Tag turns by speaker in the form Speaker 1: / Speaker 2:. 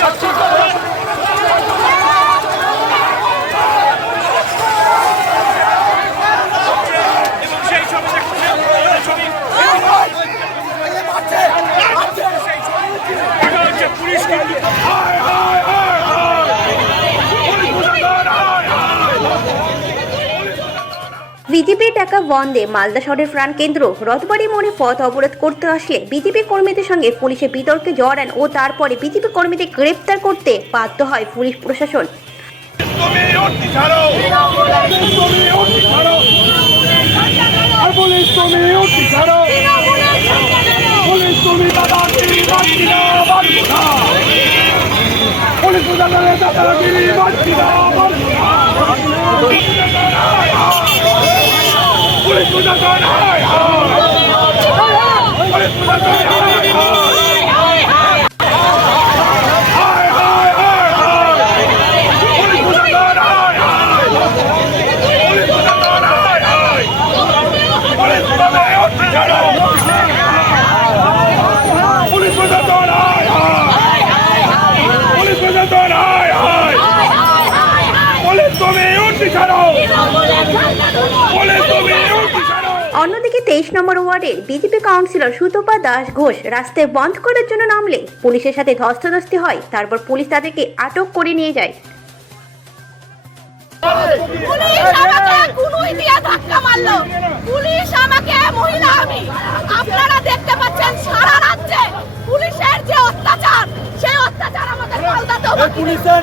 Speaker 1: যাচ্ছে
Speaker 2: বিজেপির টাকা বন্ধে মালদা শহরের প্রাণকেন্দ্র রথবাড়ি মোড়ে পথ অবরোধ করতে আসলে বিজেপি কর্মীদের সঙ্গে পুলিশের বিতর্কে জড়ান ও তারপরে বিজেপি কর্মীদের গ্রেপ্তার করতে বাধ্য হয় পুলিশ প্রশাসন
Speaker 1: প্রশাসন হায় হায় পুলিশ প্রশাসন হায় হায় হায় হায় হায় হায় পুলিশ
Speaker 2: অন্যদিকে তেইশ নম্বর ওয়ার্ডের বিজেপি কাউন্সিলর সুতপা দাস ঘোষ রাস্তায় বন্ধ করার জন্য নামলে পুলিশের সাথে ধস্তাধস্তি হয় তারপর পুলিশ তাদেরকে আটক করে নিয়ে যায়।
Speaker 3: পুলিশ আমাকে কুনুই দিয়ে ধাক্কা মারলো। পুলিশ আমাকে মহিলা আমি। আপনারা দেখতে পাচ্ছেন সারা রাজ্যে পুলিশের যে অত্যাচার সেই অত্যাচার আমাদের পাল্টাতে হবে
Speaker 1: পুলিশের